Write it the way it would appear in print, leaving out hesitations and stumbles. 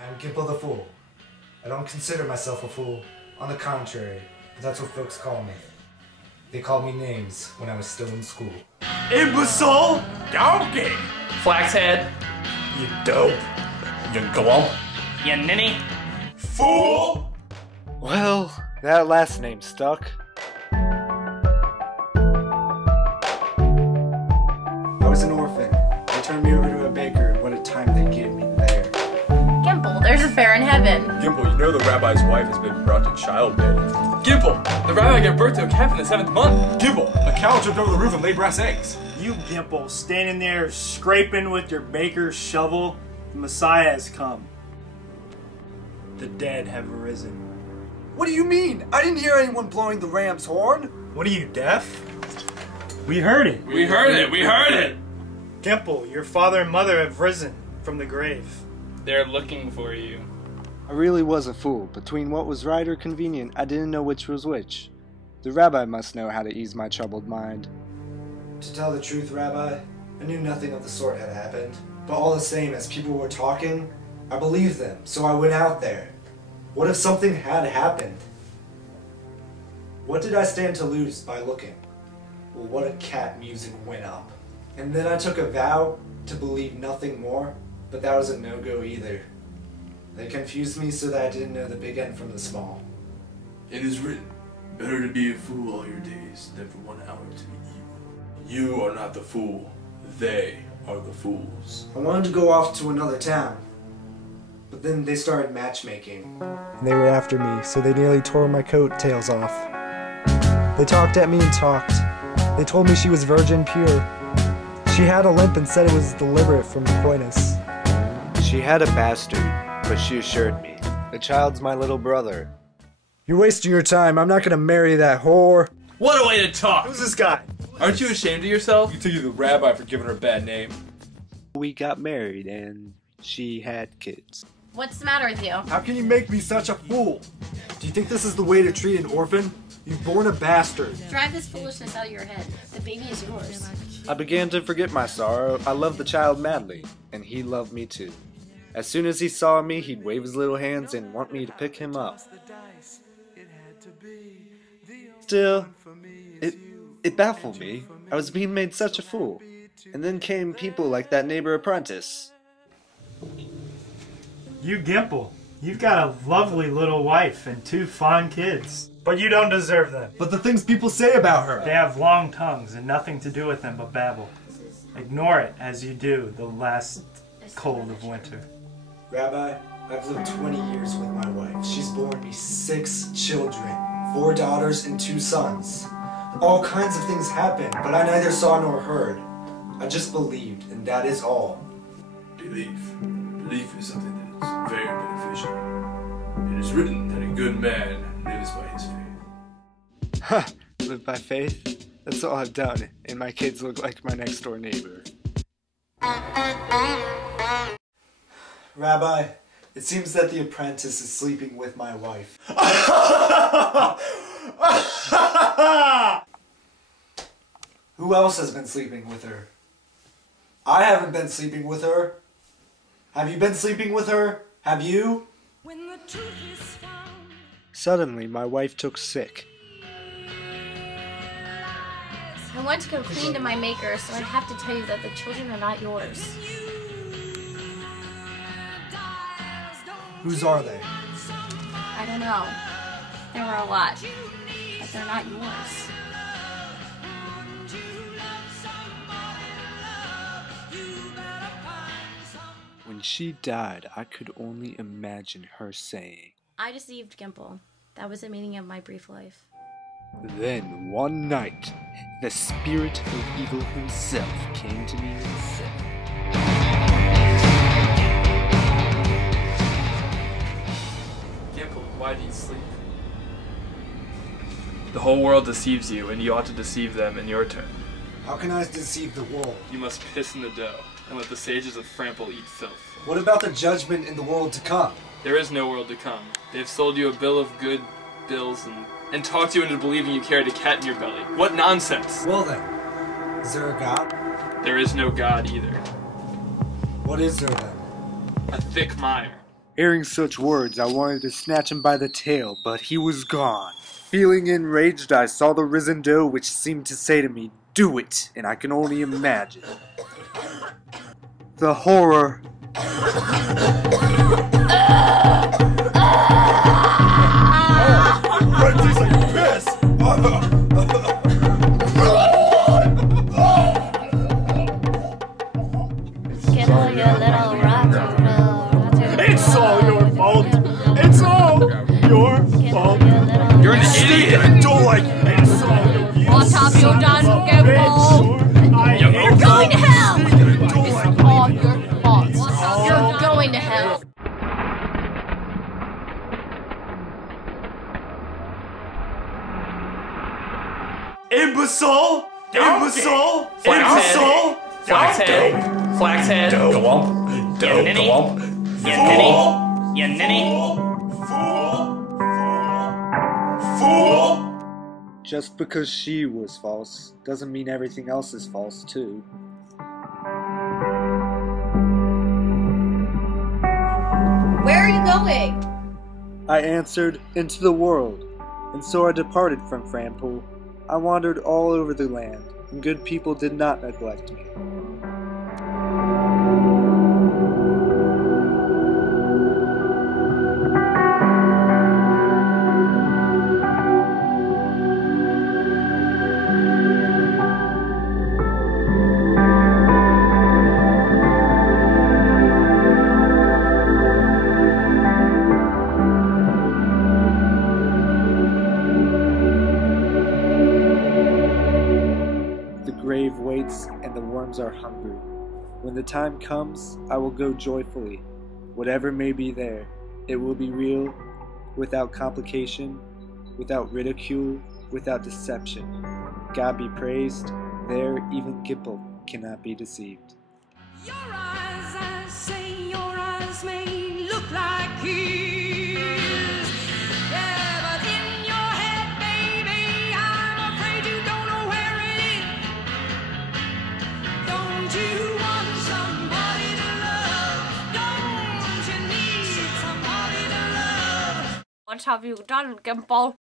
I'm Gimpel the Fool. I don't consider myself a fool. On the contrary, but that's what folks call me. They called me names when I was still in school. Imbecile! Donkey! Flaxhead! You dope! You glump! You ninny! Fool! Well, that last name stuck. I was an orphan. They turned me over to a baker, and what a time they gave me there. Gimpel, there's a fair in heaven. Gimpel, you know the rabbi's wife has been brought to childbed. Gimpel, the rabbi gave birth to a calf in the 7th month. Gimpel, a cow jumped over the roof and laid brass eggs. You Gimpel, standing there scraping with your baker's shovel, the Messiah has come. The dead have arisen. What do you mean? I didn't hear anyone blowing the ram's horn. What are you, deaf? We heard it. We heard it, we heard it! Gimpel, your father and mother have risen from the grave. They're looking for you. I really was a fool. Between what was right or convenient, I didn't know which was which. The rabbi must know how to ease my troubled mind. To tell the truth, Rabbi, I knew nothing of the sort had happened. But all the same, as people were talking, I believed them, so I went out there. What if something had happened? What did I stand to lose by looking? Well, what if cat music went up? And then I took a vow to believe nothing more, but that was a no-go either. They confused me so that I didn't know the big end from the small. It is written, better to be a fool all your days than for 1 hour to be evil. You are not the fool, they are the fools. I wanted to go off to another town, but then they started matchmaking. And they were after me, so they nearly tore my coattails off. They talked at me and talked. They told me she was virgin pure. She had a limp and said it was deliberate from coitus. She had a bastard, but she assured me, the child's my little brother. You're wasting your time. I'm not gonna marry that whore. What a way to talk! Who's this guy? Aren't you ashamed of yourself? You took you the rabbi for giving her a bad name. We got married and she had kids. What's the matter with you? How can you make me such a fool? Do you think this is the way to treat an orphan? You've born a bastard. Drive this foolishness out of your head. The baby is yours. I began to forget my sorrow. I loved the child madly, and he loved me too. As soon as he saw me, he'd wave his little hands and want me to pick him up. Still, it baffled me. I was being made such a fool. And then came people like that neighbor apprentice. You Gimpel, you've got a lovely little wife and 2 fine kids. But you don't deserve them. But the things people say about her. They have long tongues and nothing to do with them but babble. Ignore it as you do the last cold of winter. Rabbi, I've lived 20 years with my wife. She's borne me 6 children, 4 daughters and 2 sons. All kinds of things happened, but I neither saw nor heard. I just believed, and that is all. Belief. Belief is something that is very beneficial. It is written that a good man lives by his faith. Ha! Live by faith? That's all I've done, and my kids look like my next door neighbor. Rabbi, it seems that the apprentice is sleeping with my wife. Who else has been sleeping with her? I haven't been sleeping with her. Have you been sleeping with her? Have you? Suddenly, my wife took sick. I went to go clean to my maker, so I'd have to tell you that the children are not yours. Whose are they? I don't know. There were a lot, but they're not yours. When she died, I could only imagine her saying, I deceived Gimpel. That was the meaning of my brief life. Then, one night, the spirit of evil himself came to me and said, Gimpel, why do you sleep? The whole world deceives you, and you ought to deceive them in your turn. How can I deceive the world? You must piss in the dough, and let the sages of Frample eat filth. What about the judgment in the world to come? There is no world to come. They have sold you a bill of good bills and talked you into believing you carried a cat in your belly. What nonsense! Well then, is there a God? There is no God either. What is there then? a thick mire. Hearing such words, I wanted to snatch him by the tail, but he was gone. Feeling enraged, I saw the risen doe, which seemed to say to me, "Do it," and I can only imagine the horror. Bread tastes like piss! Get all your little ratu. It's all your fault. It's all your fault. You're an idiot! Don't like it's all your What have you done, Gimpel? You're Going to hell! It's all your fault. You're going to hell. Imbecile! Imbecile! Flax Imbecile! Flaxhead. Flaxhead. Go on. You ninny. You ninny. You ninny. Fool! Just because she was false doesn't mean everything else is false, too. Where are you going? I answered, "Into the world." And so I departed from Franpool. I wandered all over the land, and good people did not neglect me. Grave waits, and the worms are hungry. When the time comes, I will go joyfully. Whatever may be there, it will be real, without complication, without ridicule, without deception. God be praised, there even Gimpel cannot be deceived. Your eyes, I say, your eyes may look like his. Yeah, but in your head, baby, I'm afraid you don't know where it is. Don't you want somebody to love? Don't you need somebody to love? What have you done, Gimpel?